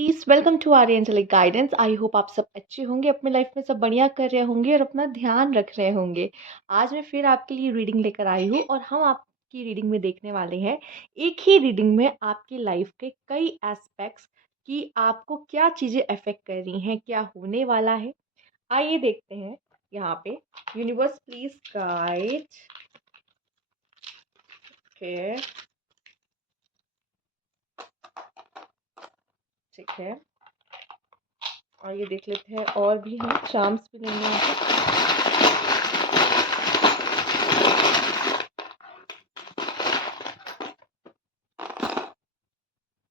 Please welcome to our angelic guidance. I hope आप सब अच्छे होंगे, अपने लाइफ में सब बढ़िया कर रहे होंगे और अपना ध्यान रख रहे होंगे। आज मैं फिर आपके लिए रीडिंग लेकर आई हूँ और हम आपकी रीडिंग में देखने वाले हैं एक ही रीडिंग में आपकी लाइफ के कई एस्पेक्ट्स कि आपको क्या चीज़ें अफेक्ट कर रही हैं, क्या होने वाला है। आइए देखते हैं यहाँ पे। Universe please guide. ओके, ठीक है। और ये देख लेते हैं और भी हम चार्म्स भी लेंगे यहाँ पे।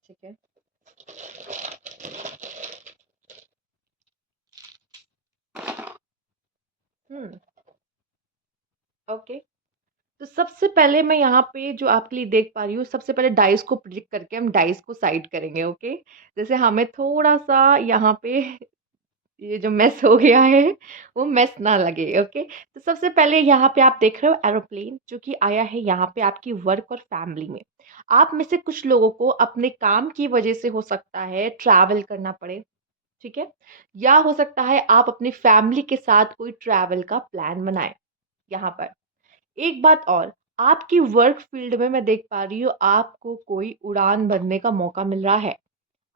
ठीक है। हम्म। ओके। तो सबसे पहले मैं यहाँ पे जो आपके लिए देख पा रही हूँ, सबसे पहले डाइस को प्रिडिक्ट करके हम डाइस को साइड करेंगे। ओके, जैसे हमें थोड़ा सा यहाँ पे ये जो मेस हो गया है वो मेस ना लगे। ओके, तो सबसे पहले यहाँ पे आप देख रहे हो एरोप्लेन जो कि आया है यहाँ पे आपकी वर्क और फैमिली में। आप में से कुछ लोगों को अपने काम की वजह से हो सकता है ट्रैवल करना पड़े। ठीक है, या हो सकता है आप अपनी फैमिली के साथ कोई ट्रैवल का प्लान बनाएं यहाँ पर। एक बात और, आपकी वर्क फील्ड में मैं देख पा रही हूँ आपको कोई उड़ान भरने का मौका मिल रहा है,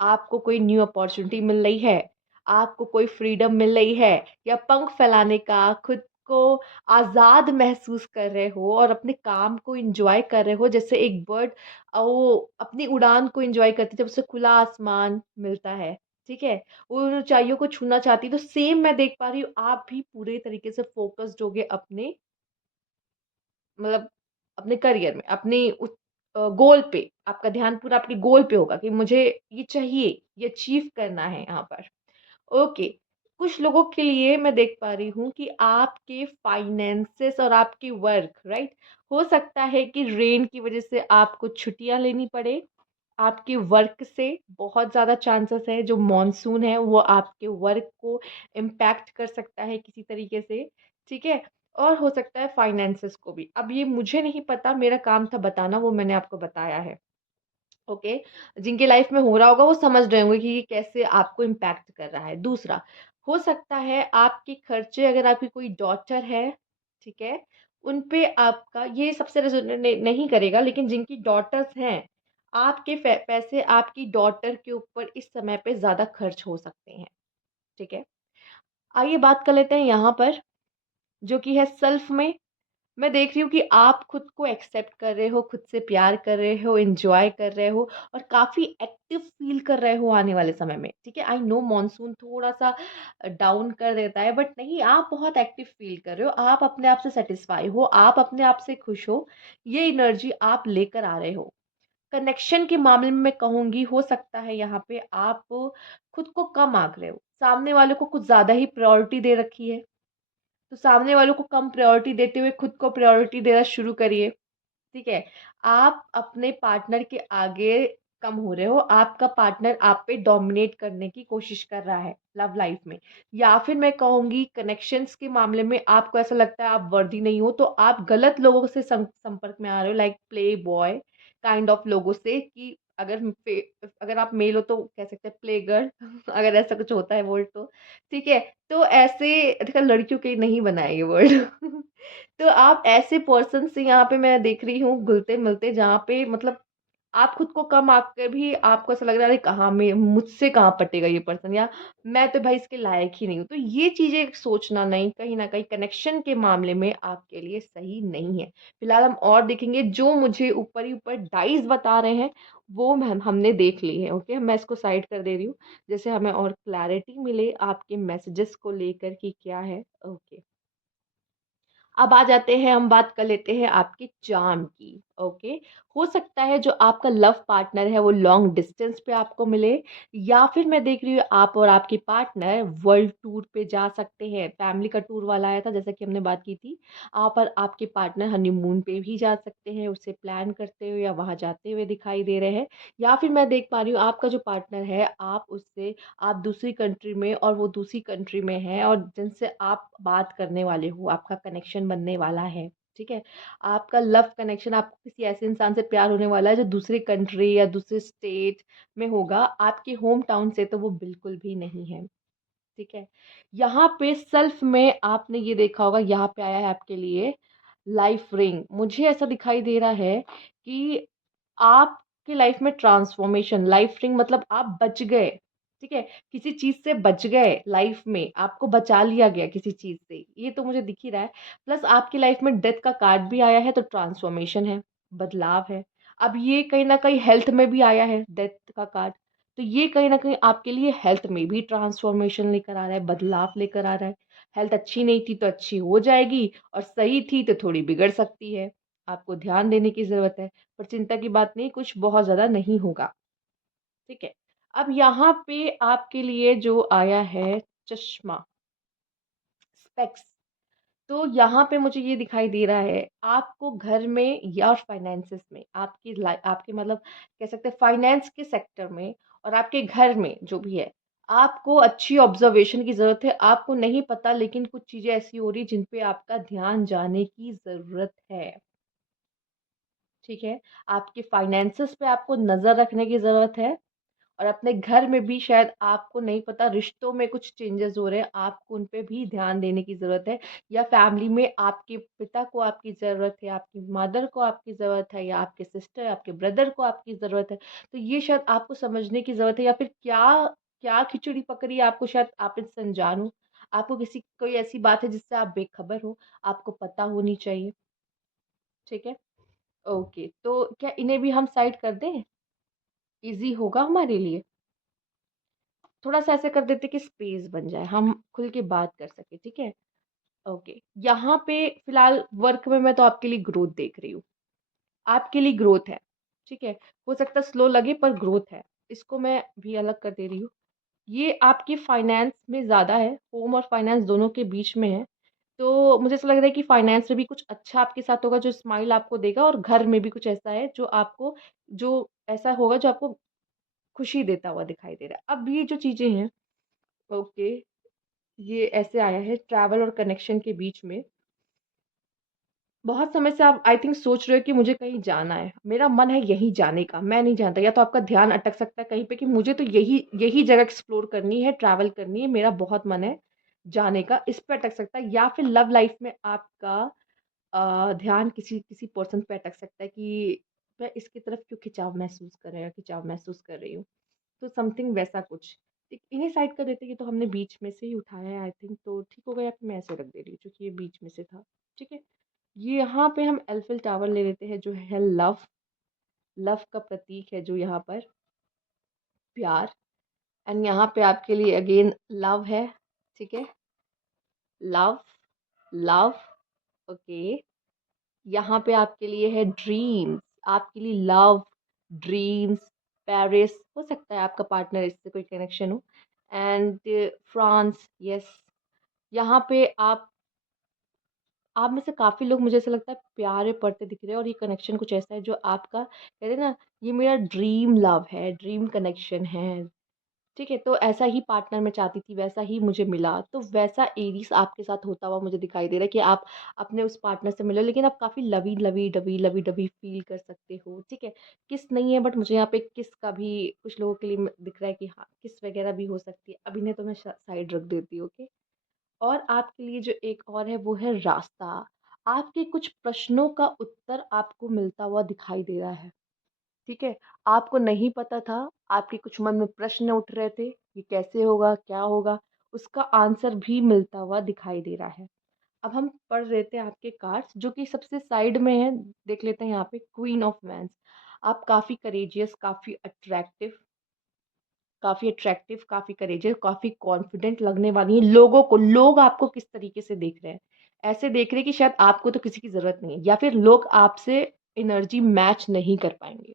आपको कोई न्यू अपॉर्चुनिटी मिल रही है, आपको कोई फ्रीडम मिल रही है, या पंख फैलाने का, खुद को आज़ाद महसूस कर रहे हो और अपने काम को एंजॉय कर रहे हो, जैसे एक बर्ड वो अपनी उड़ान को एंजॉय करती है जब उसे खुला आसमान मिलता है। ठीक है, वो उन ऊंचाइयों को छूना चाहती है, तो सेम मैं देख पा रही हूँ आप भी पूरे तरीके से फोकस्ड होगे अपने, मतलब अपने करियर में, अपनी गोल पे आपका ध्यान पूरा आपके गोल पे होगा कि मुझे ये चाहिए, ये अचीव करना है यहाँ पर। ओके, कुछ लोगों के लिए मैं देख पा रही हूँ कि आपके फाइनेंसेस और आपकी वर्क राइट, हो सकता है कि रेन की वजह से आपको छुट्टियां लेनी पड़े। आपके वर्क से बहुत ज़्यादा चांसेस है जो मॉनसून है वो आपके वर्क को इम्पैक्ट कर सकता है किसी तरीके से। ठीक है, और हो सकता है फाइनेंसेस को भी। अब ये मुझे नहीं पता, मेरा काम था बताना, वो मैंने आपको बताया है। ओके, जिनके लाइफ में हो रहा होगा वो समझ रहे होंगे कि ये कैसे आपको इम्पैक्ट कर रहा है। दूसरा, हो सकता है आपके खर्चे, अगर आपकी कोई डॉटर है, ठीक है, उन पे आपका ये सबसे रेजोनेट नहीं करेगा, लेकिन जिनकी डॉटर्स हैं, आपके पैसे आपकी डॉटर के ऊपर इस समय पे ज़्यादा खर्च हो सकते हैं। ठीक है, आइए बात कर लेते हैं यहाँ पर जो कि है सेल्फ में। मैं देख रही हूँ कि आप खुद को एक्सेप्ट कर रहे हो, खुद से प्यार कर रहे हो, एन्जॉय कर रहे हो और काफ़ी एक्टिव फ़ील कर रहे हो आने वाले समय में। ठीक है, आई नो मॉनसून थोड़ा-सा डाउन कर देता है, बट नहीं, आप बहुत एक्टिव फ़ील कर रहे हो, आप अपने आप से सैटिस्फाई हो, आप अपने आप से खुश हो, ये एनर्जी आप लेकर आ रहे हो। कनेक्शन के मामले में मैं कहूँगी, हो सकता है यहाँ पे आप खुद को कम आँक रहे हो, सामने वाले को कुछ ज़्यादा ही प्रायोरिटी दे रखी है। तो सामने वालों को कम प्रायोरिटी देते हुए खुद को प्रायोरिटी देना शुरू करिए। ठीक है, आप अपने पार्टनर के आगे कम हो रहे हो, आपका पार्टनर आप पे डोमिनेट करने की कोशिश कर रहा है लव लाइफ में, या फिर मैं कहूँगी कनेक्शंस के मामले में आपको ऐसा लगता है आप वर्दी नहीं हो, तो आप गलत लोगों से संपर्क में आ रहे हो, like play boy kind of लोगों से, कि अगर आप मेल हो तो कह सकते हैं प्ले गर्ल अगर ऐसा कुछ होता है वर्ड तो। ठीक है, तो ऐसे देखा, लड़कियों के लिए नहीं बनाया ये वर्ड तो आप ऐसे पर्सन से यहाँ पे मैं देख रही हूँ घुलते-मिलते, जहाँ पे मतलब आप खुद को कम आँक कर भी आपको ऐसा लग रहा है, कहाँ मैं, मुझसे कहाँ पटेगा ये पर्सन, या मैं तो भाई इसके लायक ही नहीं हूँ। तो ये चीज़ें सोचना नहीं, कहीं न कहीं कनेक्शन के मामले में आपके लिए सही नहीं है। फिलहाल हम और देखेंगे, जो मुझे ऊपर ही ऊपर डाइस बता रहे हैं, वो हमने देख ली है। ओके, मैं इसको साइड कर दे रही हूँ, जैसे हमें और क्लैरिटी मिले आपके मैसेजेस को लेकर कि क्या है। ओके, अब आ जाते हैं, हम बात कर लेते हैं आपके चार्म की। ओके, हो सकता है जो आपका लव पार्टनर है वो लॉन्ग डिस्टेंस पे आपको मिले, या फिर मैं देख रही हूँ आप और आपके पार्टनर वर्ल्ड टूर पे जा सकते हैं। फैमिली का टूर वाला आया था जैसा कि हमने बात की थी। आप और आपके पार्टनर हनीमून पे भी जा सकते हैं, उसे प्लान करते हुए या वहाँ जाते हुए दिखाई दे रहे हैं। या फिर मैं देख पा रही हूँ आपका जो पार्टनर है, आप दूसरी कंट्री में और वो दूसरी कंट्री में है, और जिनसे आप बात करने वाले हो, आपका कनेक्शन बनने वाला है। ठीक है? आपका लव कनेक्शन, आपको किसी ऐसे इंसान से प्यार होने वाला है जो दूसरे कंट्री या दूसरे स्टेट में होगा, आपके होम टाउन से तो वो बिल्कुल भी नहीं है। ठीक है? यहाँ पे सेल्फ में आपने ये देखा होगा, यहाँ पे आया है आपके लिए लाइफ रिंग। मुझे ऐसा दिखाई दे रहा है कि आपकी लाइफ में ट्रांसफॉर्मेशन, लाइफ रिंग मतलब आप बच गए। ठीक है? किसी चीज से बच गए, लाइफ में आपको बचा लिया गया किसी चीज से, ये तो मुझे दिख ही रहा है। प्लस आपकी लाइफ में डेथ का कार्ड भी आया है, तो ट्रांसफॉर्मेशन है, बदलाव है। अब ये कहीं ना कहीं हेल्थ में भी आया है डेथ का कार्ड, तो ये कहीं न कहीं आपके लिए हेल्थ में भी ट्रांसफ़ॉर्मेशन लेकर आ रहा है, बदलाव लेकर आ रहा है। हेल्थ अच्छी नहीं थी तो अच्छी हो जाएगी, और सही थी तो थोड़ी बिगड़ सकती है। आपको ध्यान देने की ज़रूरत है, पर चिंता की बात नहीं, कुछ बहुत ज़्यादा नहीं होगा। ठीक है? अब यहाँ पे आपके लिए जो आया है चश्मा, स्पेक्स, तो यहाँ पे मुझे ये दिखाई दे रहा है, आपको घर में या फाइनेंसेस में, आपके मतलब कह सकते हैं फाइनेंस के सेक्टर में और आपके घर में जो भी है, आपको अच्छी ऑब्जर्वेशन की ज़रूरत है। आपको नहीं पता, लेकिन कुछ चीज़ें ऐसी हो रही जिन पे आपका ध्यान जाने की ज़रूरत है। ठीक है? आपके फाइनेंसेस पे आपको नज़र रखने की ज़रूरत है। और अपने घर में भी शायद आपको नहीं पता, रिश्तों में कुछ चेंजेस हो रहे हैं, आपको उन पे भी ध्यान देने की ज़रूरत है। या फैमिली में आपके पिता को आपकी ज़रूरत है, आपकी मदर को आपकी ज़रूरत है, या आपके सिस्टर, आपके ब्रदर को आपकी ज़रूरत है। तो ये शायद आपको समझने की ज़रूरत है, या फिर क्या क्या खिचड़ी पक रही है आपको, शायद आप इससे अनजान हो। आपको किसी कोई ऐसी बात है जिससे आप बेखबर हो, आपको पता होनी चाहिए। ठीक है? ओके, तो क्या इन्हें भी हम साइड कर दें? ईज़ी होगा हमारे लिए? थोड़ा-सा ऐसे कर देते कि स्पेस बन जाए, हम खुल के बात कर सकें, ठीक है? ओके, यहाँ पे फ़िलहाल वर्क में मैं तो आपके लिए ग्रोथ देख रही हूँ, आपके लिए ग्रोथ है, ठीक है? हो सकता है स्लो लगे पर ग्रोथ है, इसको मैं भी अलग कर दे रही हूँ। ये आपकी फाइनेंस में ज़्यादा है, होम और फाइनेंस दोनों के बीच में है, तो मुझे ऐसा लग रहा है कि फाइनेंस में भी कुछ अच्छा आपके साथ होगा जो स्माइल आपको देगा, और घर में भी कुछ ऐसा है जो ऐसा होगा जो आपको खुशी देता हुआ दिखाई दे रहा है। अब ये जो चीज़ें हैं, ओके, ये ऐसे आया है ट्रैवल और कनेक्शन के बीच में। बहुत समय से आप आई थिंक सोच रहे हो कि मुझे कहीं जाना है, मेरा मन है यहीं जाने का, मैं नहीं जानता, या तो आपका ध्यान अटक सकता है कहीं पे कि मुझे तो यही यही जगह एक्सप्लोर करनी है, ट्रैवल करनी है, मेरा बहुत मन है जाने का, इस पे अटक सकता है। या फिर लव लाइफ में आपका ध्यान किसी किसी पर्सन पे अटक सकता है कि मैं इसकी तरफ क्यों खिंचाव महसूस कर रही हूँ। तो समथिंग वैसा कुछ। इन्हें साइड कर देते, ये तो हमने बीच में से ही उठाया है आई थिंक, तो ठीक होगा, या फिर मैं ऐसे रख दे रही हूँ क्योंकि ये बीच में से था। ठीक है? ये यहाँ पे हम एल्फिल टावर ले लेते हैं जो है लव, लव का प्रतीक है जो यहाँ पर, प्यार। एंड यहाँ पे आपके लिए अगेन लव है। ठीक है? Love, love, okay. यहाँ पे आपके लिए है ड्रीम्स, आपके लिए लव, ड्रीम्स, पेरिस, हो सकता है आपका पार्टनर इससे कोई कनेक्शन हो, एंड फ्रांस, यस। यहाँ पे आप में से काफ़ी लोग, मुझे ऐसा लगता है, प्यार में पड़ते दिख रहे हैं, और ये कनेक्शन कुछ ऐसा है जो आपका, कहते हैं ना, ये मेरा ड्रीम लव है, ड्रीम कनेक्शन है। ठीक है? तो ऐसा ही पार्टनर मैं चाहती थी, वैसा ही मुझे मिला। तो वैसा एरीज़ आपके साथ होता हुआ मुझे दिखाई दे रहा है कि आप अपने उस पार्टनर से मिले, लेकिन आप काफ़ी लवी-डवी फ़ील कर सकते हो। ठीक है? किस नहीं है, बट मुझे यहाँ पे किस का भी कुछ लोगों के लिए दिख रहा है कि हाँ, किस वगैरह भी हो सकती है। अब इन्हें तो मैं साइड रख देती हूँ, ओके? और आपके लिए जो एक और है वो है रास्ता। आपके कुछ प्रश्नों का उत्तर आपको मिलता हुआ दिखाई दे रहा है। ठीक है? आपको नहीं पता था, आपके कुछ मन में प्रश्न उठ रहे थे, ये कैसे होगा, क्या होगा? उसका आंसर भी मिलता हुआ दिखाई दे रहा है। अब हम पढ़ लेते हैं आपके कार्ड्स, जो कि सबसे साइड में है, देख लेते हैं यहाँ पे क्वीन ऑफ वैंस। आप काफ़ी करेजियस, काफ़ी करेजियस, काफ़ी कॉन्फिडेंट लगने वाली हैं। लोग आपको किस तरीके से देख रहे हैं? ऐसे देख रहे हैं कि शायद आपको तो किसी की ज़रूरत नहीं है, या फिर लोग आपसे एनर्जी मैच नहीं कर पाएँगे।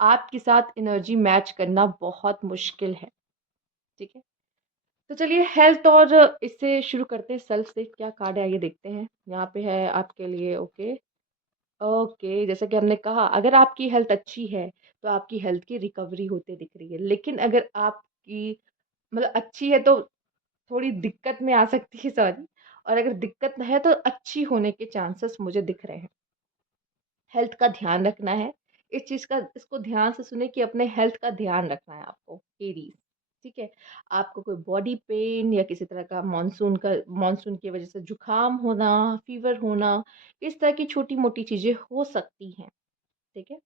आपके साथ एनर्जी मैच करना बहुत मुश्किल है। ठीक है? तो चलिए हेल्थ और इससे शुरू करते हैं, सेल्फ से क्या कार्ड है आइए देखते हैं। यहाँ पे है आपके लिए, ओके। ओके, जैसा कि हमने कहा, अगर आपकी हेल्थ अच्छी है, तो आपकी हेल्थ की रिकवरी होते दिख रही है। लेकिन अगर आपकी मतलब अच्छी है तो थोड़ी दिक्कत में आ सकती है, सॉरी। और अगर दिक्कत है तो अच्छी होने के चांसेस मुझे दिख रहे हैं। हेल्थ का ध्यान रखना है। इस चीज़ का इसको ध्यान से सुने कि अपने हेल्थ का ध्यान रखना है आपको, एरीज़, ठीक है? आपको कोई बॉडी पेन या किसी तरह का मानसून की वज़ह से जुकाम होना, फ़ीवर होना, इस तरह की छोटी-मोटी चीज़ें हो सकती हैं, ठीक है?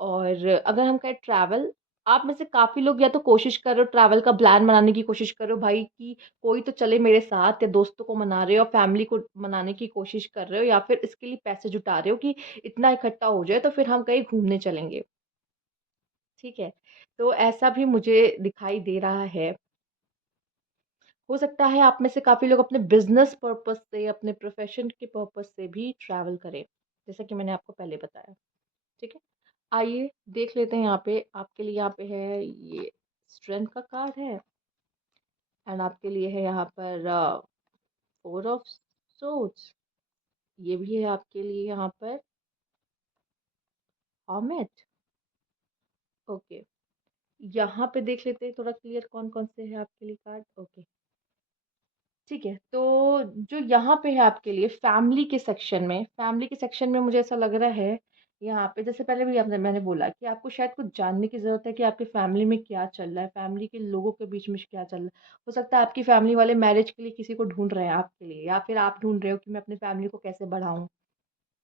और अगर हम कहें ट्रैवल, आप में से काफ़ी लोग या तो कोशिश कर रहे हो ट्रैवल का प्लान बनाने की कोशिश कर रहे हो भाई कि कोई तो चले मेरे साथ, या दोस्तों को मना रहे हो, फैमिली को मनाने की कोशिश कर रहे हो, या फिर इसके लिए पैसे जुटा रहे हो कि इतना इकट्ठा हो जाए तो फिर हम कहीं घूमने चलेंगे, ठीक है? तो ऐसा भी मुझे दिखाई दे रहा है। हो सकता है आप में से काफ़ी लोग अपने बिज़नेस पर्पज़ से, अपने प्रोफ़ेशन के पर्पज़ से भी ट्रैवल करें, जैसा कि मैंने आपको पहले बताया, ठीक है? आइए देख लेते हैं यहाँ पे, आपके लिए यहाँ पे है ये स्ट्रेंथ का कार्ड है, एंड आपके लिए है यहाँ पर फोर ऑफ सोर्ड्स, ये भी है आपके लिए यहाँ पर हर्मिट। ओके, यहाँ पे देख लेते हैं थोड़ा क्लियर कौन कौन से है आपके लिए कार्ड। ओके, ठीक है, तो जो यहाँ पे है आपके लिए फैमिली के सेक्शन में मुझे ऐसा लग रहा है, यहाँ पे जैसे पहले भी आपने मैंने बोला कि आपको शायद कुछ जानने की ज़रूरत है कि आपकी फैमिली में क्या चल रहा है, फैमिली के लोगों के बीच में क्या चल रहा है। हो सकता है आपकी फैमिली वाले मैरिज के लिए किसी को ढूँढ रहे हैं आपके लिए, या फिर आप ढूँढ रहे हो कि मैं अपनी फैमिली को कैसे बढ़ाऊँ।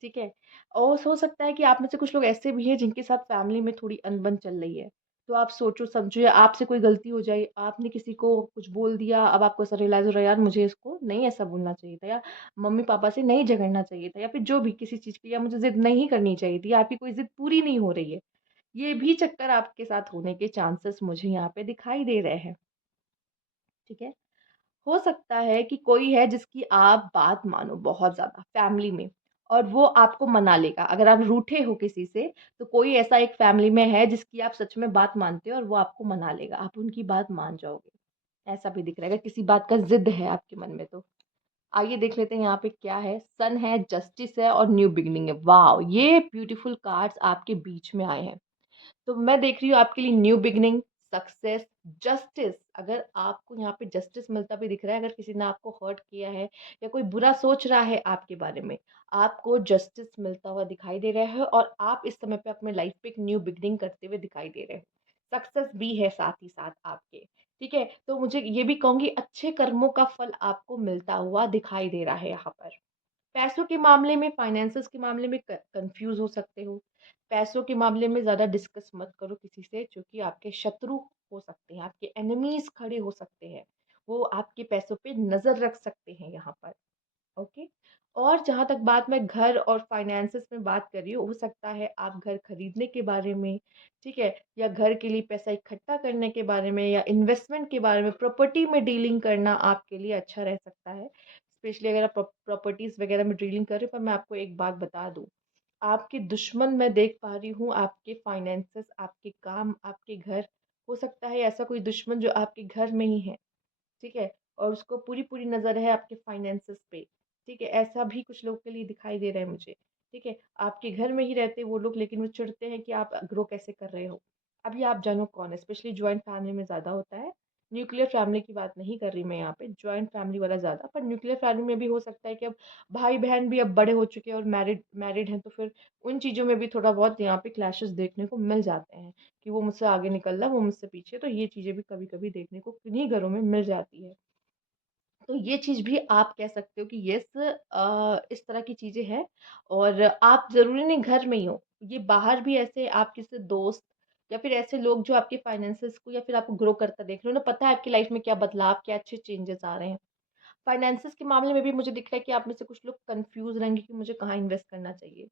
ठीक है? और हो सकता है कि आप में से कुछ लोग ऐसे भी हैं जिनके साथ फैमिली में थोड़ी अनबन चल रही है। तो आप सोचो समझो, या आपसे कोई गलती हो जाए, आपने किसी को कुछ बोल दिया, अब आपको ऐसा रियलाइज़ हो रहा है यार मुझे इसको नहीं ऐसा बोलना चाहिए था, या मम्मी-पापा से नहीं झगड़ना चाहिए था, या फिर जो भी किसी चीज़ की, या मुझे ज़िद नहीं करनी चाहिए थी, या आपकी कोई ज़िद पूरी नहीं हो रही है। ये भी चक्कर आपके साथ होने के चांसेस मुझे यहाँ पे दिखाई दे रहे हैं। ठीक है? हो सकता है कि कोई है जिसकी आप बात मानो बहुत ज़्यादा फैमिली में, और वो आपको मना लेगा। अगर आप रूठे हो किसी से, तो कोई ऐसा एक फैमिली में है जिसकी आप सच में बात मानते हो और वो आपको मना लेगा। आप उनकी बात मान जाओगे। ऐसा भी दिख रहा है अगर किसी बात का ज़िद है आपके मन में तो। आइए देख लेते हैं यहाँ पे क्या है। सन है, जस्टिस है और न्यू बिगिनिंग है। वॉव! ये ब्यूटीफुल कार्ड्स आपके बीच में आए हैं। तो मैं देख रही हूँ आपके लिए न्यू बिगिनिंग, सक्सेस, जस्टिस। अगर आपको यहाँ पे जस्टिस मिलता भी दिख रहा है, अगर किसी ने आपको हर्ट किया है या कोई बुरा सोच रहा है आपके बारे में, आपको जस्टिस मिलता हुआ दिखाई दे रहा है, और आप इस समय पे अपने लाइफ पे एक न्यू बिगिनिंग करते हुए दिखाई दे रहे हो। सक्सेस भी है साथ ही साथ आपके, ठीक है? तो मुझे ये भी कहूँगी अच्छे कर्मों का फल आपको मिलता हुआ दिखाई दे रहा है यहाँ पर। पैसों के मामले में, फाइनेंसेस के मामले में कंफ्यूज हो सकते हो। पैसों के मामले में ज़्यादा डिस्कस मत करो किसी से, जो कि आपके शत्रु हो सकते हैं, आपके एनिमीज खड़े हो सकते हैं। वो आपके पैसों पे नज़र रख सकते हैं यहाँ पर। ओके। और जहाँ तक बात मैं घर और फाइनेंसेस में बात कर रही हूँ, हो सकता है आप घर खरीदने के बारे में, ठीक है, या घर के लिए पैसा इकट्ठा करने के बारे में, या इन्वेस्टमेंट के बारे में, प्रॉपर्टी में डीलिंग करना आपके लिए अच्छा रह सकता है, स्पेशली अगर आप प्रॉपर्टीज वगैरह में डीलिंग कर रहे हो। पर मैं आपको एक बात बता दूं, आपके दुश्मन मैं देख पा रही हूँ, आपके फाइनेंसेस, आपके काम, आपके घर। हो सकता है ऐसा कोई दुश्मन जो आपके घर में ही है, ठीक है? और उसको पूरी-पूरी नज़र है आपके फाइनेंसेस पे, ठीक है? ऐसा भी कुछ लोग के लिए दिखाई दे रहा है मुझे, ठीक है? आपके घर में ही रहते हैं वो लोग, लेकिन वो चिढ़ते हैं कि आप ग्रो कैसे कर रहे हो। अभी आप जानो कौन है, स्पेशली जॉइंट फैमिली में ज़्यादा होता है। न्यूक्लियर फैमिली की बात नहीं कर रही मैं यहाँ पे, जॉइंट फैमिली वाला ज़्यादा, पर न्यूक्लियर फैमिली में भी हो सकता है कि अब भाई-बहन भी अब बड़े हो चुके हैं और मैरिड मैरिड हैं, तो फिर उन चीज़ों में भी थोड़ा बहुत यहाँ पे क्लैशेज़ देखने को मिल जाते हैं, कि वो मुझसे आगे निकल रहा है, वो मुझसे पीछे। तो ये चीज़ें भी कभी-कभी देखने को किन्हीं घरों में मिल जाती है। तो ये चीज़ भी आप कह सकते हो कि यस, इस तरह की चीज़ें हैं, और आप ज़रूरी नहीं घर में ही हो, ये बाहर भी ऐसे आप किसी दोस्त या फिर ऐसे लोग जो आपके फाइनेंसेस को या फिर आपको ग्रो करता देख रहे हो, उन्हें पता है आपकी लाइफ में क्या बदलाव, क्या अच्छे चेंजेस आ रहे हैं। फाइनेंसेस के मामले में भी मुझे दिख रहा है कि आप में से कुछ लोग कन्फ्यूज़ रहेंगे कि मुझे कहाँ इन्वेस्ट करना चाहिए।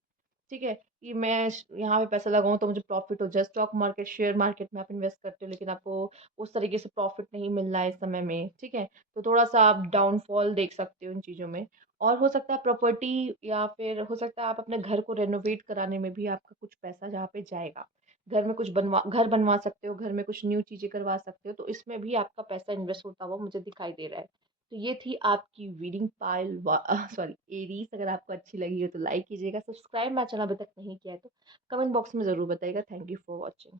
ठीक है? कि मैं यहाँ पे पैसा लगाऊँ तो मुझे प्रॉफ़िट हो जाए। स्टॉक मार्केट, शेयर मार्केट में आप इन्वेस्ट करते हो, लेकिन आपको उस तरीके से प्रॉफ़िट नहीं मिल रहा है इस समय में, ठीक है? तो थोड़ा-सा आप डाउनफॉल देख सकते हो इन चीज़ों में। और हो सकता है प्रॉपर्टी, या फिर हो सकता है आप अपने घर को रेनोवेट कराने में भी आपका कुछ पैसा जहाँ पे जाएगा। घर बनवा सकते हो, घर में कुछ न्यू चीज़ें करवा सकते हो, तो इसमें भी आपका पैसा इन्वेस्ट होता हुआ मुझे दिखाई दे रहा है। तो ये थी आपकी रीडिंग पाइल सॉरी, एरीज। अगर आपको अच्छी लगी हो तो लाइक कीजिएगा, सब्सक्राइब मेरा चैनल अभी तक नहीं किया है तो कमेंट बॉक्स में ज़रूर बताइएगा। Thank you for watching.